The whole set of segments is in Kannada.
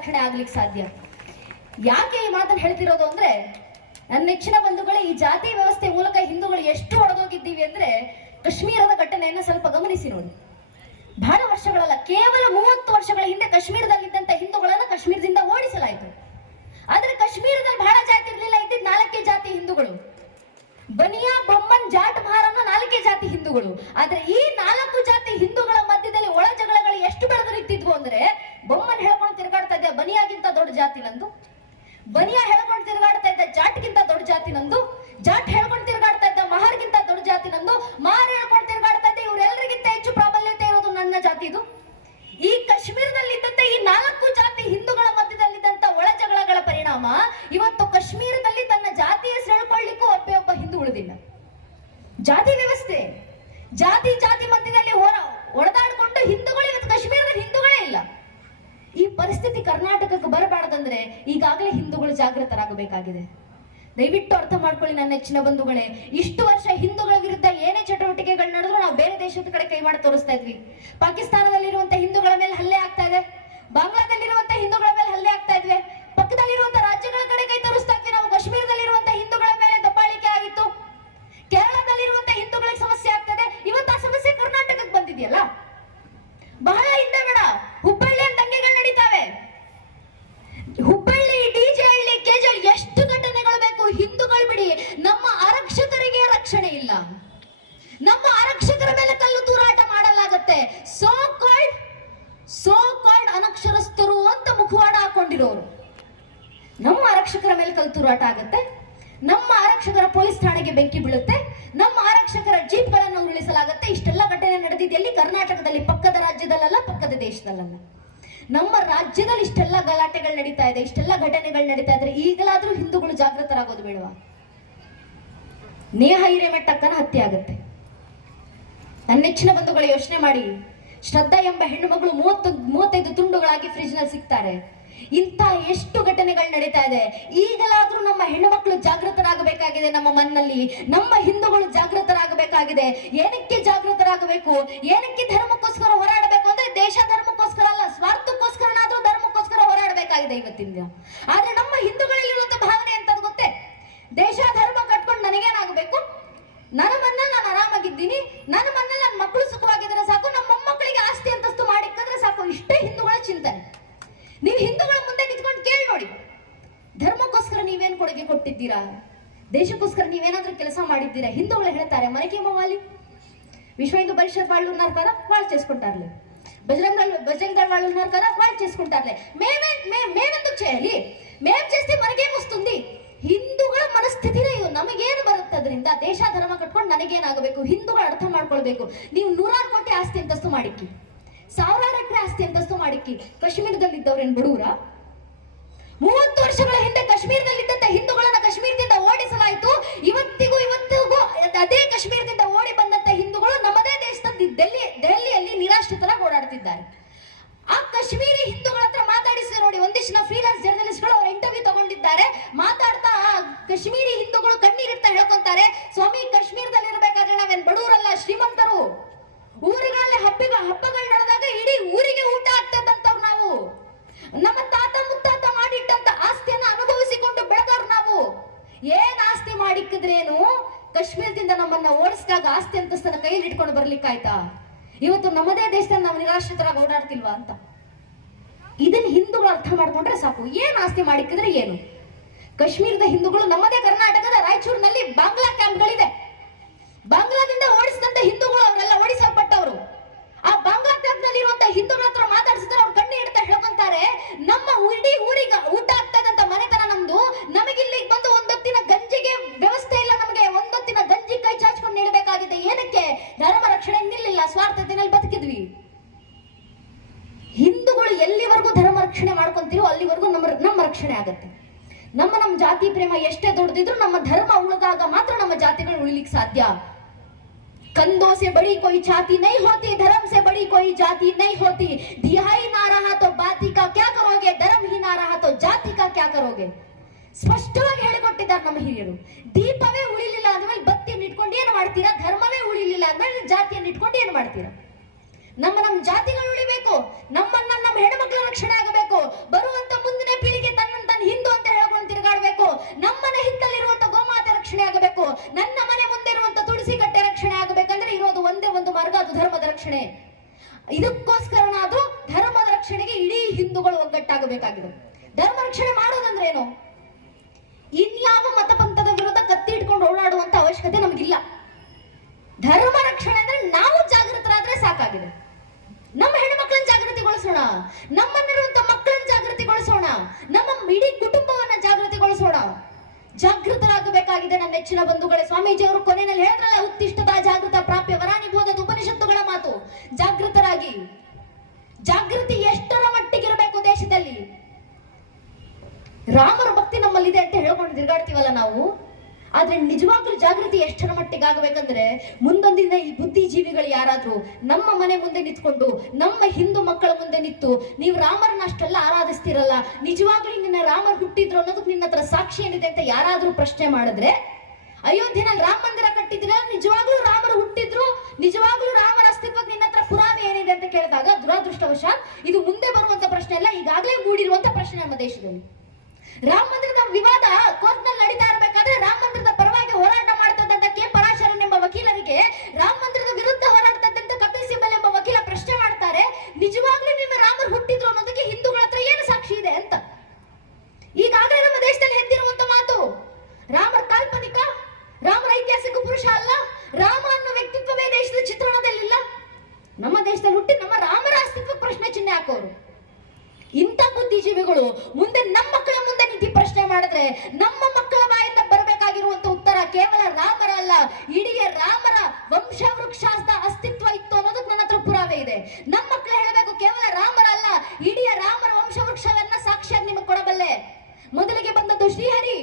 ರಕ್ಷಣೆ ಆಗ್ಲಿಕ್ಕೆ ಸಾಧ್ಯ. ಯಾಕೆ ಈ ಮಾತನ್ನು ಹೇಳ್ತಿರೋದು ಅಂದ್ರೆ, ನನ್ನ ನೆಚ್ಚಿನ ಬಂಧುಗಳೇ ಈ ಜಾತಿ ವ್ಯವಸ್ಥೆ ಮೂಲಕ ಹಿಂದೂಗಳು ಎಷ್ಟು ಒಳಗೋಗಿದ್ದೀವಿ ಅಂದ್ರೆ, ಕಾಶ್ಮೀರದ ಘಟನೆಯನ್ನ ಸ್ವಲ್ಪ ಗಮನಿಸಿ ನೋಡಿ. ಬಹಳ ವರ್ಷಗಳಲ್ಲ, ಕೇವಲ ಮೂವತ್ತು ವರ್ಷಗಳ ಹಿಂದೆ ಕಾಶ್ಮೀರದಲ್ಲಿದ್ದಂತ ಹಿಂದೂಗಳನ್ನು ಕಾಶ್ಮೀರದಿಂದ ಓಡಿಸಲಾಯಿತು. ಆದ್ರೆ ಕಾಶ್ಮೀರದಲ್ಲಿ ಬಹಳ ಜಾತಿ ಇರಲಿಲ್ಲ ಇದ್ದಿದ್ದ ನಾಲ್ಕೇ ಜಾತಿ ಹಿಂದೂಗಳು. ಬನಿಯಾ ಬೊಮ್ಮನ್ ಜಾಟ್, ಮಹಾರನ್ನ ನಾಲ್ಕೇ ಜಾತಿ ಹಿಂದೂಗಳು. ಆದ್ರೆ ಈ ನಾಲ್ಕು बनिया है ಬರಬಾರದಂದ್ರೆ ಈಗಾಗಲೇ ಹಿಂದೂಗಳು ಜಾಗೃತರಾಗಬೇಕಾಗಿದೆ. ದಯವಿಟ್ಟು ಅರ್ಥ ಮಾಡ್ಕೊಳ್ಳಿ ನನ್ನ ನೆಚ್ಚಿನ ಬಂಧುಗಳೇ, ಇಷ್ಟು ವರ್ಷ ಹಿಂದೂಗಳ ವಿರುದ್ಧ ಏನೇ ಚಟುವಟಿಕೆಗಳು ನಡೆದ್ರು ನಾವು ಬೇರೆ ದೇಶದ ಕಡೆ ಕೈ ಮಾಡಿ ತೋರಿಸ್ತಾ ಇದ್ವಿ. ಪಾಕಿಸ್ತಾನದಲ್ಲಿರುವಂತಹ ಹಿಂದೂಗಳ ಮೇಲೆ ಹಲ್ಲೆ ಆಗ್ತಾ ಇದೆ. ಬಾಂಗ್ಲಾದಲ್ಲಿರುವಂತಹ ಹಿಂದೂಗಳ ಮೇಲೆ ಹಲ್ಲೆ ಆಗ್ತಾ ಇದ್ವಿ. ಪಕ್ಕದಲ್ಲಿರುವಂತಹ ರಾಜ್ಯಗಳ ಕಡೆ ಕೈ ತೋರಿಸ್ತಾ ಇದ್ವಿ ನಾವು ಕಾಶ್ಮೀರದಲ್ಲಿರುವಂತ ಹಿಂದೂಗಳ ಮೇಲೆ ದಬ್ಬಾಳಿಕೆ ಆಗಿತ್ತು ಕೇರಳದಲ್ಲಿರುವಂತ ಹಿಂದೂಗಳಿಗೆ ಸಮಸ್ಯೆ ಆಗ್ತದೆ ಇವತ್ತು ಆ ಸಮಸ್ಯೆ ಕರ್ನಾಟಕಕ್ಕೆ ಬಂದಿದೆಯಲ್ಲ ಬಹಳ ಹಿಂದೆ ಬೇಡ ಹುಬ್ಬಳ್ಳಿಯಲ್ಲಿ ದಂಗೆಗಳು ನಡೀತಾವೆ ಹುಬ್ಬಳ್ಳಿ ಡಿಜೆ ಹಳ್ಳಿ ಕೆಜಲ್ ಎಷ್ಟು ಘಟನೆಗಳು ಬೇಕು ಹಿಂದೂಗಳು ಬಿಡಿ ನಮ್ಮ ಆರಕ್ಷಕರಿಗೆ ರಕ್ಷಣೆ ಇಲ್ಲ ನಮ್ಮ ಆರಕ್ಷಕರ ಮೇಲೆ ಕಲ್ಲು ತೂರಾಟ ಮಾಡಲಾಗತ್ತೆ ಸೋ ಕಾಲ್ಡ್ ಸೋ ಕಾಲ್ಡ್ ಅನಕ್ಷರಸ್ಥರು ಅಂತ ನಮ್ಮ ಆರಕ್ಷಕರ ಮೇಲೆ ಕಲ್ ತೂರಾಟ ಆಗುತ್ತೆ. ನಮ್ಮ ಆರಕ್ಷಕರ ಪೊಲೀಸ್ ಠಾಣೆಗೆ ಬೆಂಕಿ ಬೀಳುತ್ತೆ. ನಮ್ಮ ಆರಕ್ಷಕರ ಜೀಪ್ಗಳನ್ನು ಉರುಳಿಸಲಾಗುತ್ತೆ. ಇಷ್ಟೆಲ್ಲ ಘಟನೆ ನಡೆದಿದೆಯಲ್ಲಿ ಕರ್ನಾಟಕದಲ್ಲಿ, ಪಕ್ಕದ ರಾಜ್ಯದಲ್ಲ ಪಕ್ಕದ ದೇಶದಲ್ಲ ನಮ್ಮ ರಾಜ್ಯದಲ್ಲಿ ಇಷ್ಟೆಲ್ಲ ಗಲಾಟೆಗಳು ನಡೀತಾ ಇದೆ, ಇಷ್ಟೆಲ್ಲ ಘಟನೆಗಳು ನಡೀತಾ ಇದ್ರೆ ಈಗಲಾದ್ರೂ ಹಿಂದೂಗಳು ಜಾಗೃತರಾಗೋದು ಬೇಡವಾ? ನೇಹ ಹಿರೇಮೆಟ್ಟಕ್ಕನ ಹತ್ಯೆ ಆಗುತ್ತೆ. ನನ್ನ ನೆಚ್ಚಿನ ಬಂಧುಗಳು ಯೋಚನೆ ಮಾಡಿ. ಶ್ರದ್ಧಾ ಎಂಬ ಹೆಣ್ಣು ಮಗಳು ಮೂವತ್ತು, ಮೂವತ್ತೈದು ತುಂಡುಗಳಾಗಿ ಫ್ರಿಜ್ನಲ್ಲಿ ಸಿಗ್ತಾರೆ. ಇಂಥ ಎಷ್ಟು ಘಟನೆಗಳು ನಡೀತಾ ಇದೆ? ಈಗಲಾದ್ರೂ ನಮ್ಮ ಹೆಣ್ಣು ಮಕ್ಕಳು ಜಾಗೃತರಾಗಬೇಕಾಗಿದೆ ನಮ್ಮ ಮನ್ನಲ್ಲಿ. ನಮ್ಮ ಹಿಂದೂಗಳು ಜಾಗೃತರಾಗಬೇಕಾಗಿದೆ. ಏನಕ್ಕೆ ಜಾಗೃತರಾಗಬೇಕು? ಏನಕ್ಕೆ ಧರ್ಮಕ್ಕೋಸ್ಕರ ಹೋರಾಡಬೇಕು ಅಂದ್ರೆ ದೇಶ ಧರ್ಮಕ್ಕೋಸ್ಕರ ಅಲ್ಲ, ಸ್ವಾರ್ಥಕ್ಕೋಸ್ಕರನಾದ್ರೂ ಧರ್ಮಕ್ಕೋಸ್ಕರ ಹೋರಾಡಬೇಕಾಗಿದೆ ಇವತ್ತಿನ ದಿನ. ಆದ್ರೆ ನಮ್ಮ ಹಿಂದೂಗಳಲ್ಲಿರುವಂತ ಭಾವನೆ ಅಂತ ಗೊತ್ತೇ? ದೇಶ ಧರ್ಮ ಕಟ್ಕೊಂಡು ನನಗೇನಾಗಬೇಕು? ನನ್ನ ಮನ್ನಲ್ಲಿ ನಾನು ಆರಾಮಾಗಿದ್ದೀನಿ. ನನ್ನ ಮನ್ನಲ್ಲಿ ನನ್ನ ಮಕ್ಕಳು ಸುಖವಾಗಿದ್ರೆ ಸಾಕು. ನಮ್ಮ ಮೊಮ್ಮಕ್ಕಳಿಗೆ ಆಸ್ತಿ ಅಂತಸ್ತು ಮಾಡಿಕ್ಕಂದ್ರೆ ಸಾಕು. ಇಷ್ಟೇ ಹಿಂದೂಗಳ ಚಿಂತನೆ. ನೀವು ಹಿಂದೂಗಳ ಮುಂದೆ ನಿಂತ್ಕೊಂಡು ಕೇಳಿ ನೋಡಿ ಧರ್ಮಕ್ಕೋಸ್ಕರ ನೀವೇನ್ ಕೊಡುಗೆ ಕೊಟ್ಟಿದ್ದೀರಾ ದೇಶಕ್ಕೋಸ್ಕರ ನೀವೇನಾದ್ರೂ ಕೆಲಸ ಮಾಡಿದ್ದೀರಾ ಹಿಂದೂಗಳು ಹೇಳ್ತಾರೆ ಮನೆಗೆ ಮವಾಲಿ విశ్వ హిందూ పరిషత్ వాళ్ళు ఉన్నారు కదా వాళ్ళు చేసుకుంటారులే బజరంగ దళ- బజరంగ దళ వాళ్ళు ఉన్నారు కదా వాళ్ళు చేసుకుంటారులే మేమే మే- మేమెందుకు చేయాలి మేం చేస్తే మనకేమొస్తుంది ಹಿಂದೂಗಳ ಮನಸ್ಥಿತಿನೇ ಇದು ನಮಗೇನು ಬರುತ್ತೆ ಅದರಿಂದ ದೇಶ ಧರ್ಮ ಕಟ್ಕೊಂಡು ನನಗೇನಾಗಬೇಕು ಹಿಂದೂಗಳು ಅರ್ಥ ಮಾಡ್ಕೊಳ್ಬೇಕು ನೀವು ನೂರಾರು ಕೋಟಿ ಆಸ್ತಿ ಅಂತಸ್ತು ಮಾಡಿಕ್ಕಿ ಸಾವಿರಾರು ಎಕರೆ ಆಸ್ತಿ ಅಂತಸ್ತು ಮಾಡಿಕ್ಕಿ ಕಾಶ್ಮೀರದಲ್ಲಿದ್ದವ್ರೇನ್ ಬಡವರ ಮೂವತ್ತು ವರ್ಷಗಳ ಹಿಂದೆ ಕಾಶ್ಮೀರದಲ್ಲಿದ್ದಂತ ಹಿಂದೂಗಳನ್ನ ಕಾಶ್ಮೀರದಿಂದ ಓಡಿಸಲಾಯಿತು. ಇವತ್ತಿಗೂ ಇವತ್ತಿಗೂ ಅದೇ ಕಾಶ್ಮೀರದಿಂದ ಓಡಿ ಬಂದಂತ ಹಿಂದೂಗಳು ನಮ್ಮದೇ ದೇಶದ ದೆಹಲಿ ದೆಹಲಿಯಲ್ಲಿ ನಿರಾಶ್ರಿತರಾಗಿ ಓಡಾಡ್ತಿದ್ದಾರೆ ಆ ಕಾಶ್ಮೀರಿ ಹಿಂದೂಗಳ ಹತ್ರ ಮಾತಾಡಿಸಿ ನೋಡಿ ಒಂದಿಷ್ಟು ನಾವು ಫ್ರೀಲಾನ್ಸ್ ಜರ್ನಲಿಸ್ಟ್ಗಳು ಅವರ ಇಂಟರ್ವ್ಯೂ ತಗೊಂಡಿದ್ದಾರೆ ಮಾತಾಡ್ತಾ ಆ ಕಾಶ್ಮೀರಿ ಹಿಂದೂಗಳು ಕಣ್ಣೀರಿಡ್ತಾ ಹೇಳ್ಕೊಂತಾರೆ ಸ್ವಾಮಿ ಕಾಶ್ಮೀರದಲ್ಲಿ ಇರ್ಬೇಕಾದ್ರೆ ನಾವೇನ್ ಬಡವರಲ್ಲ ಶ್ರೀಮಂತರು ಊರುಗಳಲ್ಲಿ ಹಬ್ಬ ಹಬ್ಬಗಳು ನಡೆದಾಗ ಇಡೀ ಊರಿಗೆ ಊಟ ಆಗ್ತದಂತವ್ರು ನಾವು ನಮ್ಮ ತಾತ ಮುತ್ತಾತ ಮಾಡಿಟ್ಟಂತ ಆಸ್ತಿಯನ್ನ ಅನುಭವಿಸಿಕೊಂಡು ಬೆಳೆದವ್ರು ನಾವು ಏನ್ ಆಸ್ತಿ ಮಾಡಿಕ್ಕಿದ್ರೇನು ಕಾಶ್ಮೀರದಿಂದ ನಮ್ಮನ್ನ ಓಡಿಸಿದಾಗ ಆಸ್ತಿ ಅಂತಸ್ತನ್ನ ಕೈಯಲ್ಲಿ ಇಟ್ಕೊಂಡು ಬರ್ಲಿಕ್ಕಾಯ್ತಾ? ಇವತ್ತು ನಮ್ಮದೇ ದೇಶದಲ್ಲಿ ನಾವು ನಿರಾಶ್ರಿತರಾಗಿ ಓಡಾಡ್ತಿಲ್ವಾ ಅಂತ. ಇದನ್ನ ಹಿಂದೂಗಳು ಅರ್ಥ ಮಾಡ್ಕೊಂಡ್ರೆ ಸಾಕು. ಏನ್ ಆಸ್ತಿ ಮಾಡಿಕ್ಕಿದ್ರೆ ಏನು? ಕಾಶ್ಮೀರದ ಹಿಂದೂಗಳು ನಮ್ಮದೇ ಕರ್ನಾಟಕದ ರಾಯಚೂರಿನಲ್ಲಿ ಬಾಂಗ್ಲಾ ಕ್ಯಾಂಪ್ಗಳಿದೆ. ಬಾಂಗ್ಲಾದಿಂದ ಓಡಿಸಿದಂತ ಹಿಂದೂಗಳು ಅವರೆಲ್ಲ ಓಡಿಸಲ್ಪಟ್ಟವರು. ಆ ಬಾಂಗ್ಲಾ ಕ್ಯಾಂಪ್ನಲ್ಲಿರುವಂತ ಹಿಂದೂಗಳ ಹತ್ರ ಮಾತಾಡಿಸಿದ್ರೆ ಅವ್ರು ಕಣ್ಣು ಇಡ್ತಾ ಹೇಳ್ಕೊಂತಾರೆ, ನಮ್ಮ ಇಡೀ ಊರಿಗೆ ಊಟ ಆಗ್ತದಂತ ಮನೆತನ ನಮ್ದು. ನಮಗಿಲ್ಲಿಗೆ ಬಂದು ಒಂದೊತ್ತಿನ ಗಂಜಿಗೆ ವ್ಯವಸ್ಥೆ ಇಲ್ಲ ನಮಗೆ. ಒಂದೊತ್ತಿನ ಗಂಜಿ ಕೈ ಚಾಚ್ಕೊಂಡು ನೀಡಬೇಕಾಗಿದೆ ಏನಕ್ಕೆ? ಧರ್ಮ ರಕ್ಷಣೆ ನಿಲ್ಲಿಲ್ಲ ಸ್ವಾರ್ಥತೆನಲ್ಲಿ ಬದುಕಿದ್ವಿ ಹಿಂದೂಗಳು ಎಲ್ಲಿವರೆಗೂ ಧರ್ಮ ರಕ್ಷಣೆ ಮಾಡ್ಕೊಂತೀರೋ ಅಲ್ಲಿವರೆಗೂ ನಮ್ಮ ನಮ್ಮ ರಕ್ಷಣೆ ಆಗತ್ತೆ ನಮ್ಮ ನಮ್ಮ ಜಾತಿ ಪ್ರೇಮ ಎಷ್ಟೇ ದೊಡ್ಡದಿದ್ರು ನಮ್ಮ ಧರ್ಮ ಉಳಿದಾಗ ಮಾತ್ರ ನಮ್ಮ ಜಾತಿಗಳು ಉಳಿಲಿಕ್ಕೆ ಸಾಧ್ಯ कंधों से बड़ी कोई छाती नहीं होती धर्म से बड़ी कोई जाति नहीं होती दिया ही ना रहा तो बाती का क्या करोगे धर्म ही ना रहा तो ಜಾತಿ का क्या करोगे ಸ್ಪಷ್ಟವಾಗಿ ಹೇಳಿಕೊಟ್ಟಿದ್ದಾರೆ ನಮ್ಮ ಹಿರಿಯರು ದೀಪವೇ ಉಳಿಲಿಲ್ಲ ಅಂದ್ಮೇಲೆ ಬತ್ತಿಯನ್ನು ಇಟ್ಕೊಂಡು ಏನು ಮಾಡ್ತೀರಾ ಧರ್ಮವೇ ಉಳಿಲಿಲ್ಲ ಅಂದ್ರೆ ಜಾತಿಯನ್ನು ಇಟ್ಕೊಂಡು ಏನು ಮಾಡ್ತೀರಾ? ನಮ್ಮ ನಮ್ಮ ಜಾತಿಗಳು ಉಳಿಬೇಕು ನಮ್ಮನ್ನ ನಮ್ಮ ಹೆಣ್ಮಕ್ಳ ರಕ್ಷಣೆ ಆಗಬೇಕು, ಬರುವಂತ ಮುಂದಿನ ಪೀಳಿಗೆ ತನ್ನ ತನ್ನ ಹಿಂದೂ ಅಂತ ಹೇಳ್ಕೊಂಡು ತಿರುಗಾಡಬೇಕು, ನಮ್ಮನ ಹಿತ್ತಲಿರುವಂತ ಗೋಮಾತೆ ರಕ್ಷಣೆ ಆಗಬೇಕು, ನನ್ನ ಮನೆ ಮುಂದೆ ಇರುವಂತ ತುಳಸಿ ಕಟ್ಟೆ ರಕ್ಷಣೆ ಆಗಬೇಕಂದ್ರೆ ಇರೋದು ಒಂದೇ ಒಂದು ಮಾರ್ಗ, ಅದು ಧರ್ಮದ ರಕ್ಷಣೆ. ಇದಕ್ಕೋಸ್ಕರನಾದ್ರೂ ಧರ್ಮದ ರಕ್ಷಣೆಗೆ ಇಡೀ ಹಿಂದೂಗಳು ಒಗ್ಗಟ್ಟಾಗಬೇಕಾಗಿದೆ. ಧರ್ಮ ರಕ್ಷಣೆ ಧರ್ಮ ರಕ್ಷಣೆ ಅಂದ್ರೆ ನಾವು ಜಾಗೃತರಾದ್ರೆ ಸಾಕಾಗಿದೆ. ನಮ್ಮ ಹೆಣ್ಮಕ್ಳನ್ನ ಜಾಗೃತಿಗೊಳಿಸೋಣ. ನಮ್ಮನ್ನಿರುವಂತ ಮಕ್ಕಳನ್ನ ಜಾಗೃತಿಗೊಳಿಸೋಣ. ನಮ್ಮ ಇಡೀ ಕುಟುಂಬವನ್ನ ಜಾಗೃತಿಗೊಳಿಸೋಣ. ಜಾಗೃತರಾಗಬೇಕಾಗಿದೆ ನನ್ನ ನೆಚ್ಚಿನ ಬಂಧುಗಳೇ. ಸ್ವಾಮೀಜಿ ಅವರು ಕೊನೆಯಲ್ಲಿ ಹೇಳಿದ್ರಲ್ಲ ಉತ್ತಿಷ್ಟದ ಜಾಗೃತ ಪ್ರಾಪ್ಯ ವರಾನಿಭೋಗದ ಉಪನಿಷತ್ತುಗಳ ಮಾತು. ಜಾಗೃತರಾಗಿ. ಜಾಗೃತಿ ಎಷ್ಟರ ಮಟ್ಟಿಗಿರಬೇಕು ದೇಶದಲ್ಲಿ? ರಾಮರ ಭಕ್ತಿ ನಮ್ಮಲ್ಲಿದೆ ಅಂತ ಹೇಳ್ಕೊಂಡು ತಿರುಗಾಡ್ತೀವಲ್ಲ ನಾವು? ಆದ್ರೆ ನಿಜವಾಗ್ಲೂ ಜಾಗೃತಿ ಎಷ್ಟರ ಮಟ್ಟಿಗೆ ಆಗಬೇಕಂದ್ರೆ ಮುಂದೊಂದಿನ ಈ ಬುದ್ಧಿಜೀವಿಗಳು ಯಾರಾದ್ರೂ ನಮ್ಮ ಮನೆ ಮುಂದೆ ನಿಂತ್ಕೊಂಡು, ನಮ್ಮ ಹಿಂದೂ ಮಕ್ಕಳ ಮುಂದೆ ನಿಂತು, ನೀವು ರಾಮರನ್ನ ಅಷ್ಟೆಲ್ಲ ಆರಾಧಿಸ್ತಿರಲ್ಲ, ನಿಜವಾಗ್ಲೂ ನಿನ್ನ ರಾಮರ್ ಹುಟ್ಟಿದ್ರು ಅನ್ನೋದಕ್ಕೆ ನಿನ್ನ ಹತ್ರ ಸಾಕ್ಷಿ ಏನಿದೆ ಅಂತ ಯಾರಾದ್ರೂ ಪ್ರಶ್ನೆ ಮಾಡಿದ್ರೆ, ಅಯೋಧ್ಯೆನಲ್ಲಿ ರಾಮ ಮಂದಿರ ಕಟ್ಟಿದ್ರೆ ನಿಜವಾಗ್ಲೂ ರಾಮರು ಹುಟ್ಟಿದ್ರು, ನಿಜವಾಗ್ಲೂ ರಾಮರ ಅಸ್ತಿತ್ವಕ್ಕೆ ನಿನ್ನ ಹತ್ರ ಪುರಾವೆ ಏನಿದೆ ಅಂತ ಕೇಳಿದಾಗ ದುರಾದೃಷ್ಟವಶಾತ್ ಇದು ಮುಂದೆ ಬರುವಂತ ಪ್ರಶ್ನೆ ಅಲ್ಲ, ಈಗಾಗಲೇ ಮೂಡಿರುವಂತ ಪ್ರಶ್ನೆ ನಮ್ಮ ದೇಶದಲ್ಲಿ. ರಾಮ ಮಂದಿರದ ವಿವಾದ ಕೋರ್ಟ್ನಲ್ಲಿ ನಡೀತಾ ಇರಬೇಕಾದ್ರೆ ರಾಮ ಮಂದಿರದ ಪರವಾಗಿ ಹೋರಾಟ ಮಾಡ್ತದಂತ ಕೆ ಪರಾಶರನ್ ಎಂಬ ವಕೀಲರಿಗೆ ರಾಮ ಮಂದಿರದ ವಿರುದ್ಧ ಹೋರಾಡ್ತದಂತ ಕಪಿಲ್ ಸಿಬಲ್ ಎಂಬ ವಕೀಲ ಪ್ರಶ್ನೆ ಮಾಡ್ತಾರೆ ನಿಜವಾಗ್ಲೂ ನಿಮ್ಮ ರಾಮರು ಹುಟ್ಟಿದ್ರು ಅನ್ನೋದಕ್ಕೆ ಹಿಂದೂಗಳ ಹತ್ರ ಏನು ಸಾಕ್ಷಿ ಇದೆ ಅಂತ ಈಗಾಗಲೇ ನಮ್ಮ ದೇಶದಲ್ಲಿ ಹೆದ್ದಿರುವಂತ ಮಾತು ರಾಮರ ಕಾಲ್ಪನಿಕ ರಾಮರ ಐತಿಹಾಸಿಕ ಪುರುಷ ಅಲ್ಲ ರಾಮ ಅನ್ನೋ ವ್ಯಕ್ತಿತ್ವವೇ ದೇಶದ ಚಿತ್ರಣದಲ್ಲಿಲ್ಲ ನಮ್ಮ ದೇಶದಲ್ಲಿ ಹುಟ್ಟಿ ನಮ್ಮ ರಾಮರ ಅಸ್ತಿತ್ವ ಪ್ರಶ್ನೆ ಚಿಹ್ನೆ ಹಾಕೋರು ಇಂಥ ಬುದ್ಧಿಜೀವಿಗಳು ಮುಂದೆ ನಮ್ಮ ಮಕ್ಕಳ ಮುಂದೆ ನಿಂತು ಪ್ರಶ್ನೆ ಮಾಡಿದ್ರೆ ನಮ್ಮ ಮಕ್ಕಳ ಬಾಯಿಂದ ಬರಬೇಕಾಗಿರುವಂತ ಉತ್ತರ ಕೇವಲ ರಾಮರ ಅಲ್ಲ, ಇಡೀ ರಾಮರ ವಂಶವೃಕ್ಷಾಸ್ತ ಅಸ್ತಿತ್ವ ಇತ್ತು ಅನ್ನೋದಕ್ಕೆ ನನ್ನ ಹತ್ರ ಪುರಾವೆ ಇದೆ. ನಮ್ಮ ಮಕ್ಕಳು ಹೇಳಬೇಕು, ಕೇವಲ ರಾಮರ ಅಲ್ಲ, ಇಡೀ ರಾಮರ ವಂಶವೃಕ್ಷವನ್ನ ಸಾಕ್ಷಿಯಾಗಿ ನಿಮಗೆ ಕೊಡಬಲ್ಲೆ. ಮೊದಲಿಗೆ ಬಂದದ್ದು ಶ್ರೀಹರಿ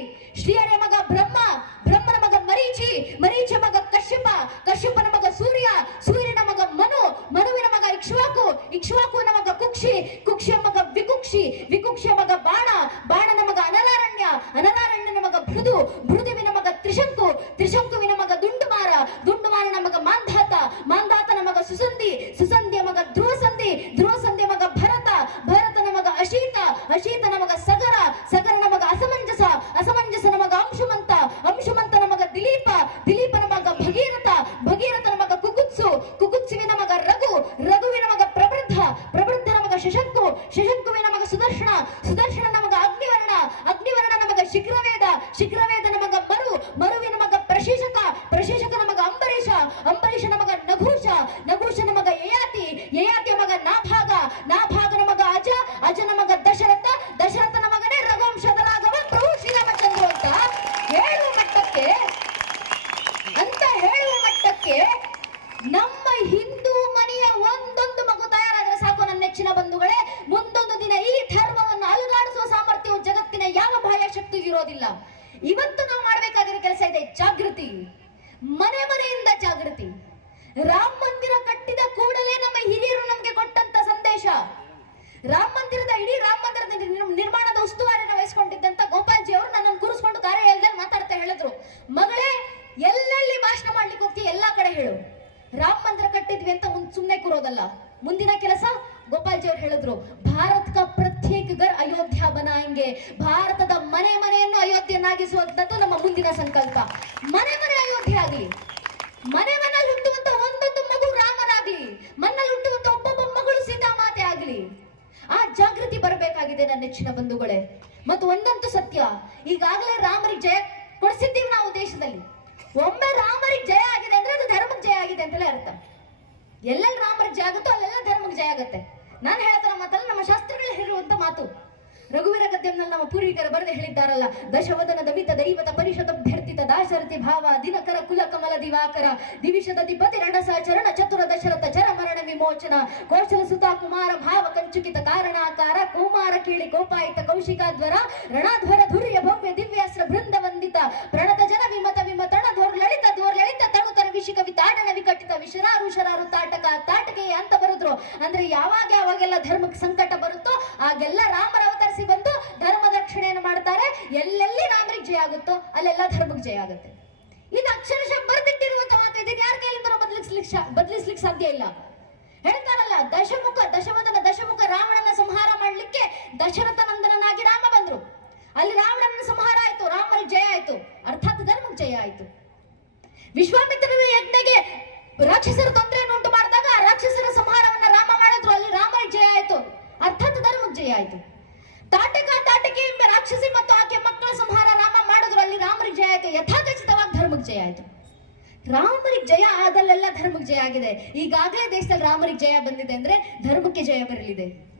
ಮಗ ಶಿಖರವೇದ ನಮಗ ಮಗ ಮರು, ಮರುವಿನ ಮಗ ಪ್ರಶೇಷಕ ಪ್ರಶೇಷಕ ನಮಗ ಅಂಬರೀಷ ಅಂಬರೀಷ ನಮಗ ನಘೂಷ ನಘೂಷ ನಮಗ ಯಯಾತಿ ಯಯಾತಿ ಮಗ ನಾಭಾಗ ನಾಭಾಗ ನಮಗ ಅಜ ಅಜ ನಮಗ ದಶರಥ ದಶರಥ ನಮಗನೇ ರಘುವಂಶದ ರಾಘವ ಪ್ರಭು ಶ್ರೀರಾಮಚಂದ್ರ ಅಂತ ಹೇಳುವ ಮಟ್ಟಕ್ಕೆ, ಅಂತ ಹೇಳುವ ಮಟ್ಟಕ್ಕೆ ನಮ್ಮ ಹಿಂದೂ ಮನೆಯ ಒಂದೊಂದು ಮಗು ತಯಾರಾದರೆ ಸಾಕು ನನ್ನ ನೆಚ್ಚಿನ ಬಂಧುಗಳೇ ಮುಂದೊಂದು ದಿನ ಈ ಧರ್ಮವನ್ನು ಅಲುಗಾಡಿಸುವ ಸಾಮರ್ಥ್ಯವು ಜಗತ್ತಿನ ಯಾವ ಬಾಹ್ಯ ಇರೋದಿಲ್ಲ ಇವತ್ತು ನಾವು ಮಾಡಬೇಕಾಗಿರೋ ಕೆಲಸ ಇದೆ, ಜಾಗೃತಿ. ಮನೆ ಮನೆಯಿಂದ ಜಾಗೃತಿ. ರಾಮ ಮಂದಿರ ಕಟ್ಟಿದ ಕೂಡಲೇ ನಮ್ಮ ಹಿರಿಯರು ನಮಗೆ ಕೊಟ್ಟಂತ ಸಂದೇಶ. ರಾಮ ಮಂದಿರದ ಇಡೀ ರಾಮ ಮಂದಿರದ ನಿರ್ಮಾಣದ ಉಸ್ತುವಾರಿನ ವಹಿಸಿಕೊಂಡಿದ್ದಂತ ಗೋಪಾಲ್ಜಿ ಅವರು ನನ್ನನ್ನು ಕೂರಿಸ್ಕೊಂಡು ಕಾರ್ಯ ಹೇಳ್ದೆ ಮಾತಾಡ್ತಾ ಹೇಳಿದ್ರು. ಮಗಳೇ, ಎಲ್ಲೆಲ್ಲಿ ಭಾಷಣ ಮಾಡ್ಲಿಕ್ಕೆ ಹೋಗ್ತಿ ಎಲ್ಲಾ ಕಡೆ ಹೇಳು. ರಾಮ ಮಂದಿರ ಕಟ್ಟಿದ್ವಿ ಅಂತ ಮುಂದ್ ಸುಮ್ನೆ ಕೂರೋದಲ್ಲ. ಮುಂದಿನ ಕೆಲಸ ಗೋಪಾಲ್ಜಿ ಅವ್ರು ಹೇಳಿದ್ರು ಭಾರತ ಪ್ರತ್ಯೇಕ ಗರ್ ಅಯೋಧ್ಯ ಬನಾಯಂಗೆ ಭಾರತದ ಮನೆ ನಮ್ಮ ಮುಂದಿನ ಸಂಕಲ್ಪ. ಮನೆ ಮನೆ ಅಯೋಧ್ಯೆ ಆಗಲಿ. ಮನೆ ಮನೆಯಲ್ಲಿ ಹುಟ್ಟುವಂತ ಒಂದೊಂದು ಮಗು ರಾಮನಾಗ್ಲಿ. ಮನ್ನಲ್ಲಿ ಹುಟ್ಟುವಂತ ಒಬ್ಬೊಬ್ಬ ಮಗಳು ಸೀತಾಮಾತೆ ಆಗಲಿ. ಆ ಜಾಗೃತಿ ಬರಬೇಕಾಗಿದೆ ನನ್ನ ನೆಚ್ಚಿನ ಬಂಧುಗಳೇ. ಮತ್ತು ಒಂದಂತೂ ಸತ್ಯ, ಈಗಾಗಲೇ ರಾಮರಿಗೆ ಜಯ ಕೊಡಿಸಿದ್ದೀವಿ ನಾವು ದೇಶದಲ್ಲಿ. ಒಮ್ಮೆ ರಾಮರಿಗೆ ಜಯ ಆಗಿದೆ ಅಂದ್ರೆ ಅದು ಧರ್ಮಕ್ಕೆ ಜಯ ಆಗಿದೆ ಅಂತಲೇ ಅರ್ಥ. ಎಲ್ಲೆಲ್ಲಿ ರಾಮರಿಗೆ ಜಯ ಆಗುತ್ತೋ ಅಲ್ಲೆಲ್ಲ ಧರ್ಮಕ್ಕೆ ಜಯ ಆಗುತ್ತೆ. ನಾನು ಹೇಳ್ತಾರ ಮಾತಲ್ಲ, ನಮ್ಮ ಶಾಸ್ತ್ರಗಳು ಹೇಳುವಂತ ಮಾತು. ರಘುವೀರ ಗದ್ಯಂನಲ್ಲಿ ನಮ್ಮ ಪೂರ್ವಿಕರು ಬರೆದು ಹೇಳಿದ್ದಾರಲ್ಲ ದಶವದನ ದಮಿತ ದೈವತ ಪರಿಷದ ಅಭ್ಯರ್ಥಿತ ದಾಶರಥಿ ಭಾವ, ದಿನಕರ ಕುಲ ಕಮಲ ದಿವಾಕರ, ದಿವಿಷದ ದಿಪತಿ ರಣಸ ಚರಣ, ಚತುರ ದಶರಥ ಚರ ಮರಣ ವಿಮೋಚನ, ಕೌಶಲ ಸುತ ಕುಮಾರ ಭಾವ ಕಂಚುಕಿತ ಕಾರಣಾಕಾರ, ಕೌಮಾರ ಗೋಪಾಯಿತ ಕೋಪಾಯಿತ ಕೌಶಿಕಾಧ್ವರ, ರಣಾಧ್ವರ ಧುರ್ಯ ಭವ್ಯ ದಿವ್ಯಾಸ್ತ್ರ ಬೃಂದ ವಂದಿತ, ಪ್ರಣತ ವಿಷಿಕ ಕಟ್ಟಿದ ವಿಶರಾರು ಶರಾರು ತಾಟಕ ತಾಟಕೆ ಅಂತ ಬರುದ್ರು. ಅಂದ್ರೆ ಯಾವಾಗ ಯಾವಾಗೆಲ್ಲ ಧರ್ಮಕ್ಕೆ ಸಂಕಟ ಬರುತ್ತೋ ಆಗೆಲ್ಲ ರಾಮರ ಅವತರಿಸಿ ಬಂದು ಧರ್ಮದ ರಕ್ಷಣೆಯನ್ನು ಮಾಡ್ತಾರೆ. ಎಲ್ಲೆಲ್ಲಿ ರಾಮರಿಗೆ ಜಯ ಆಗುತ್ತೋ ಅಲ್ಲೆಲ್ಲ ಧರ್ಮಕ್ಕೆ ಜಯ ಆಗುತ್ತೆ. ಇದು ಅಕ್ಷರಶಃ ಬರ್ದಿಟ್ಟಿರುವಂತ ಮಾತು ಇದನ್ನ ಯಾರ ಬರೋ ಬದಲಿಸ್ಲಿಕ್ಕೆ ಬದಲಿಸ್ಲಿಕ್ಕೆ ಸಾಧ್ಯ ಇಲ್ಲ. ಹೇಳ್ತಾರಲ್ಲ, ದಶಮುಖ ದಶವದನ ದಶಮುಖ ರಾವಣನ ಸಂಹಾರ ಮಾಡ್ಲಿಕ್ಕೆ ದಶರಥ ನಂದನನಾಗಿ ರಾಮ ಬಂದ್ರು. ಅಲ್ಲಿ ರಾವಣನ ಸಂಹಾರ ಆಯ್ತು, ರಾಮರಿಗೆ ಜಯ ಆಯ್ತು. ಅರ್ಥಾತ್ ಧರ್ಮಕ್ಕೆ ಜಯ ಆಯ್ತು. ವಿಶ್ವಾಮಿತ್ರನ ಯಜ್ಞಗೆ ರಾಕ್ಷಸರ ತೊಂದರೆಯನ್ನು ಉಂಟು ಮಾಡಿದಾಗ ಆ ರಾಕ್ಷಸರ ಸಂಹಾರವನ್ನ ರಾಮ ಮಾಡಿದ್ರು. ಅಲ್ಲಿ ರಾಮನ ಜಯ ಆಯ್ತು. ಅರ್ಥಾತ್ ಧರ್ಮಕ್ಕೆ ಜಯ ಆಯ್ತು. ತಾಟಕ ತಾಟಕಿ ಎಂಬ ರಾಕ್ಷಸಿ ಮತ್ತು ಆಕೆ ಮಕ್ಕಳ ಸಂಹಾರ ರಾಮ ಮಾಡಿದ್ರು. ಅಲ್ಲಿ ರಾಮರಿಗೆ ಜಯ ಆಯ್ತು. ಯಥಾಖಚಿತವಾಗಿ ಧರ್ಮಕ್ಕೆ ಜಯ ಆಯ್ತು. ರಾಮರಿಗೆ ಜಯ ಆದಲ್ಲೆಲ್ಲ ಧರ್ಮಕ್ಕೆ ಜಯ ಆಗಿದೆ. ಈಗಾಗಲೇ ದೇಶದಲ್ಲಿ ರಾಮರಿಗೆ ಜಯ ಬಂದಿದೆ ಅಂದ್ರೆ ಧರ್ಮಕ್ಕೆ ಜಯ ಬರಲಿದೆ.